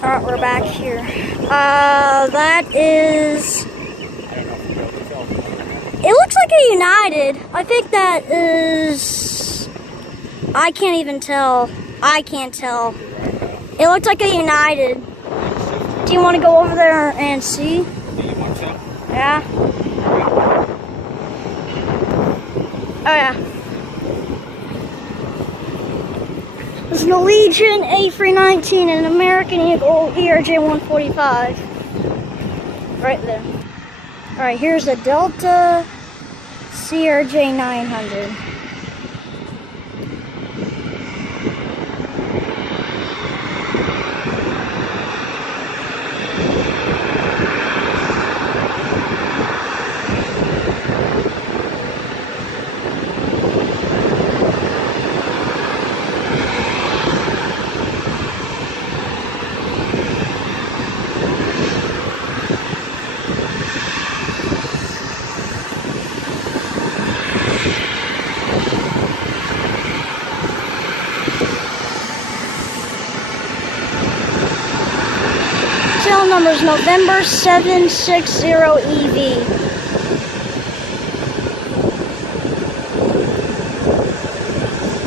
Alright, we're back here. That is... It looks like a United. I think that is... I can't even tell. I can't tell. It looks like a United. Do you want to go over there and see? Do you want to? Yeah. Oh yeah. There's an Allegiant A319 and an American Eagle ERJ-145. Right there. Alright, here's a Delta CRJ-900. Serial number is November 760EV.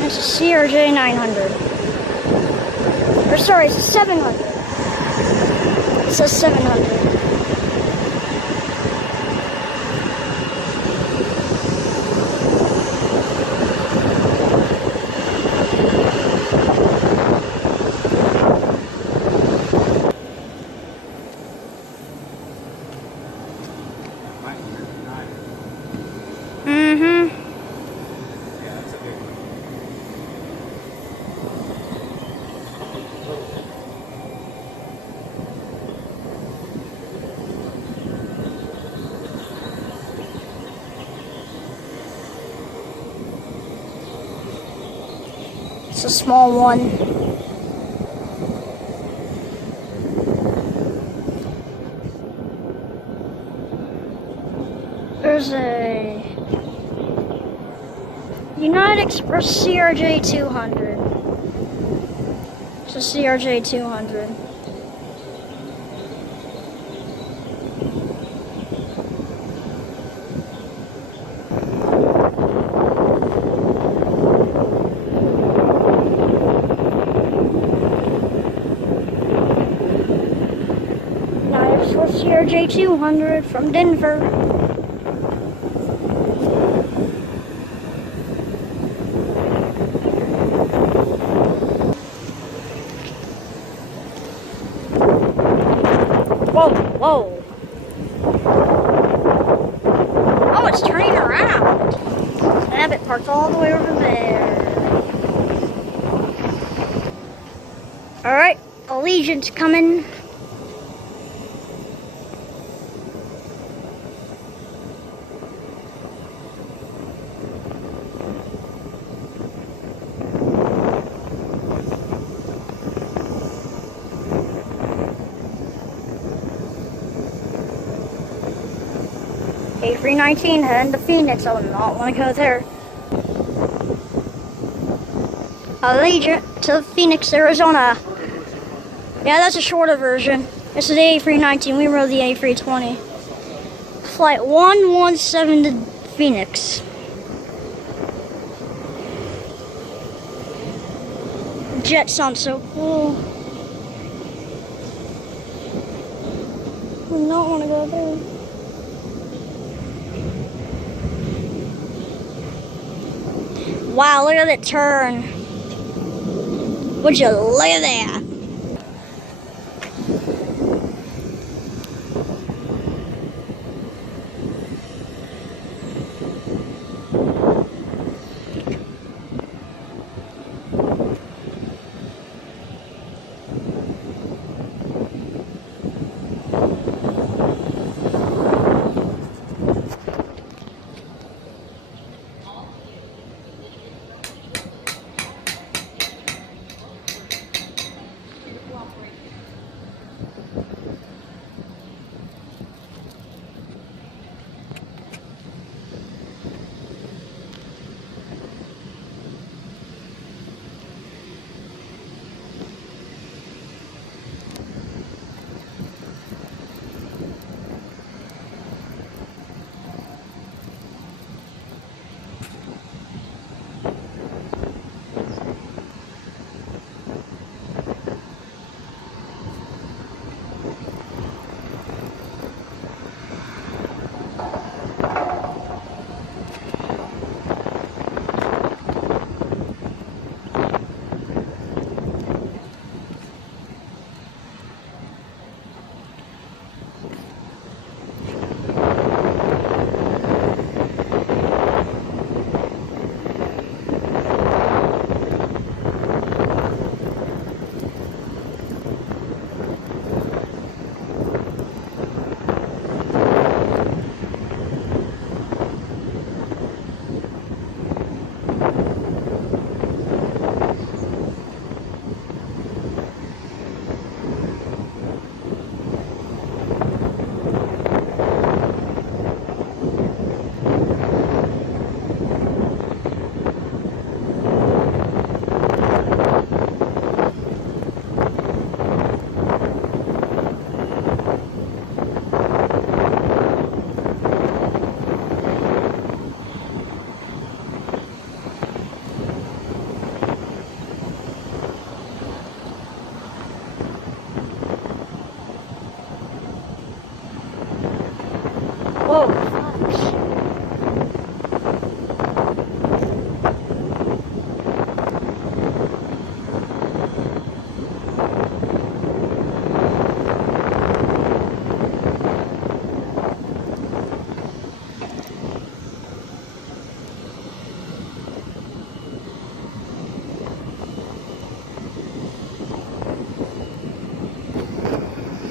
It's a CRJ 900. Or sorry, it's a 700. It's a 700. It's a small one. There's a United Express CRJ 200. It's a CRJ 200. CRJ 200 from Denver. Whoa, whoa. Oh, it's turning around. I have it parked all the way over there. Alright, Allegiant's coming. A319 heading to Phoenix. I would not want to go there. Allegiant to Phoenix, Arizona. Yeah, that's a shorter version. This is the A319. We rode the A320. Flight 117 to Phoenix. Jet sounds so cool. I do not want to go there. Wow, look at that turn. Would you look at that?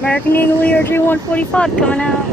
American Eagle ERG 145 coming out.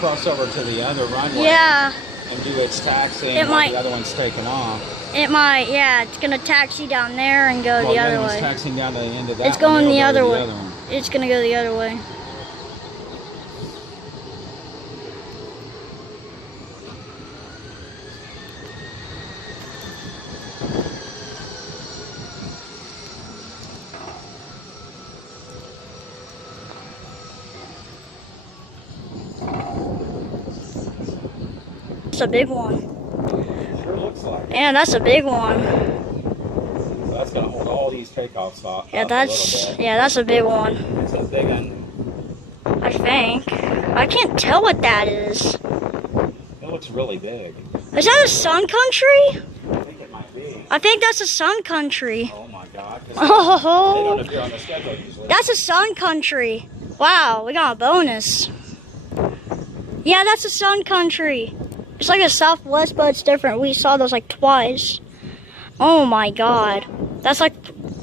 Cross over to the other runway. Yeah. And do its taxiing It while might. the other one's taking off. It might, yeah. It's gonna taxi down there and go the other way. It's taxiing down to the end of that. It's going the other way. One. It's gonna go the other way. That's a big one. Sure looks like it. Yeah, that's a big one. So that's gonna hold all these takeoffs off. Yeah, up that's a little bit. yeah, that's a big one. It's a big one. I think. I can't tell what that is. It looks really big. Is that a Sun Country? I think it might be. I think that's a Sun Country. Oh my God. 'Cause Oh, they don't appear on the schedule usually. that's a Sun Country. Wow, we got a bonus. Yeah, that's a Sun Country. It's like a Southwest, but it's different. We saw those like twice. Oh my God. That's like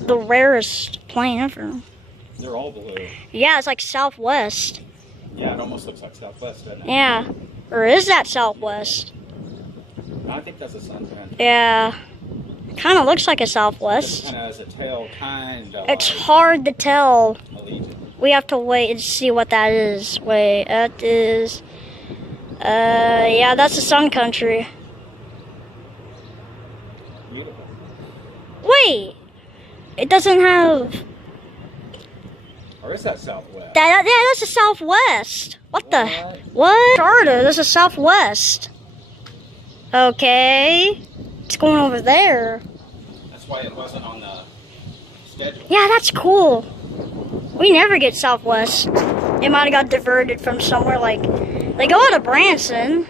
the rarest plane ever. They're all blue. Yeah, it's like Southwest. Yeah, it almost looks like Southwest, doesn't it? Yeah. Or is that Southwest? I think that's a Sun Country. Yeah. Kind of looks like a It Southwest. kind of has a tail, kind of. It's hard to tell. Allegiant. We have to wait and see what that is. Wait, that is... yeah, that's a Sun Country. Beautiful. Wait! It doesn't have... Or is that Southwest? Yeah, that's a Southwest. What the... What? Charter, this is Southwest. Okay. It's going over there. That's why it wasn't on the schedule. Yeah, that's cool. We never get Southwest. It might have got diverted from somewhere like... They go out of Branson.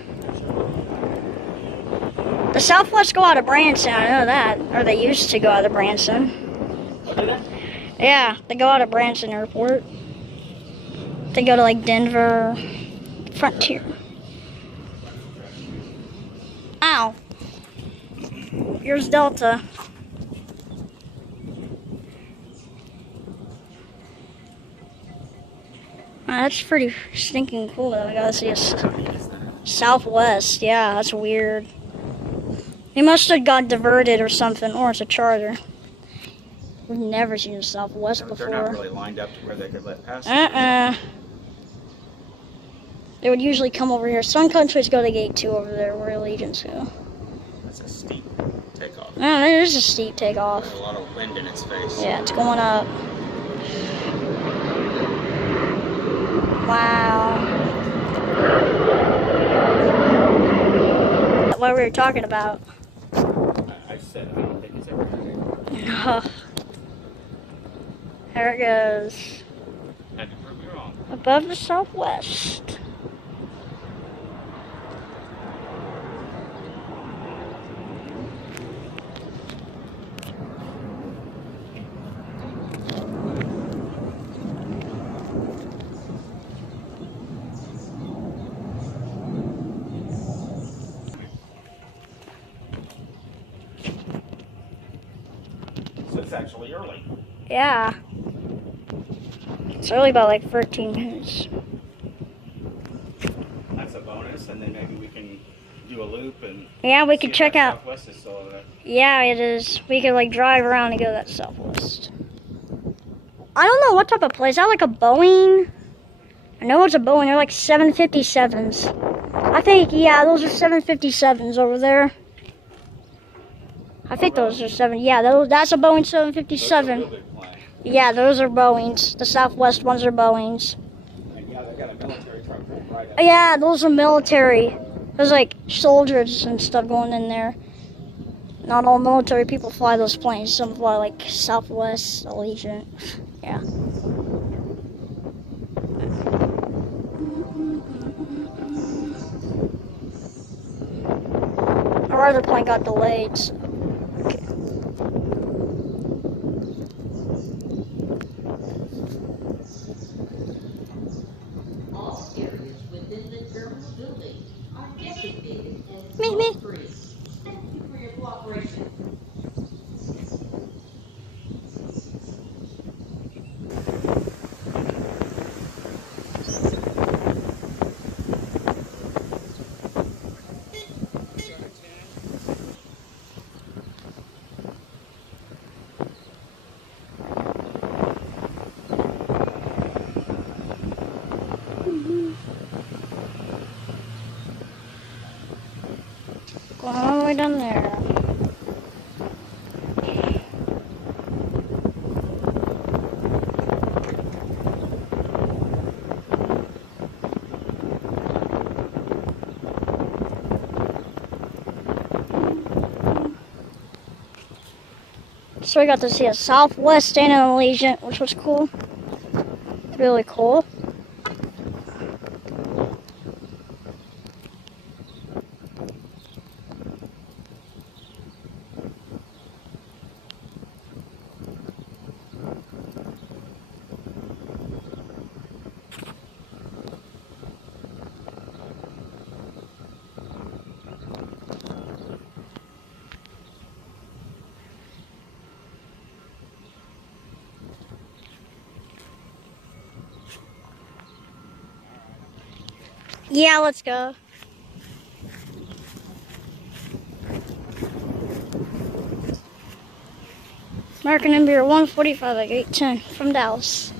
The Southwest go out of Branson, I know that. Or they used to go out of Branson. Oh, did it? Yeah, they go out of Branson Airport. They go to like Denver, Frontier. Ow. Here's Delta. That's pretty stinking cool though. I gotta see a Southwest. Yeah, that's weird. He must have got diverted or something, or it's a charter. We've never seen a Southwest before. They're not really lined up to where they could let passengers. They would usually come over here. Sun Countries go to gate 2 over there where Allegiance go. That's a steep takeoff. Yeah, it is a steep takeoff. There's a lot of wind in its face. Yeah, it's going up. Wow. What we were talking about. I said I don't think it's ever going to take off. No. There it goes. Had to prove me wrong. Above the Southwest. is actually early. Yeah. It's early by like 13 minutes. That's a bonus, and then maybe we can do a loop and Yeah, we could check out. Southwest is still over there. Yeah, it is. We could like drive around and go to that Southwest. I don't know what type of plane. Is that like a Boeing? I know it's a Boeing. They're like 757s. I think, yeah, those are 757s over there. I think those are that's a Boeing 757. Those are real big planes. Yeah, those are Boeings. The Southwest ones are Boeings. And yeah, they got a military truck going right up. Yeah, those are military. There's like soldiers and stuff going in there. Not all military people fly those planes. Some fly like Southwest, Allegiant. Yeah. Our other plane got delayed. So. Okay. All areas within the terminal building are designated as Me. free. Thank you for your cooperation. Going all the way down there. So we got to see a Southwest and an Allegiant, which was cool. Really cool. Yeah, let's go. American Embraer 145 at 810 from Dallas.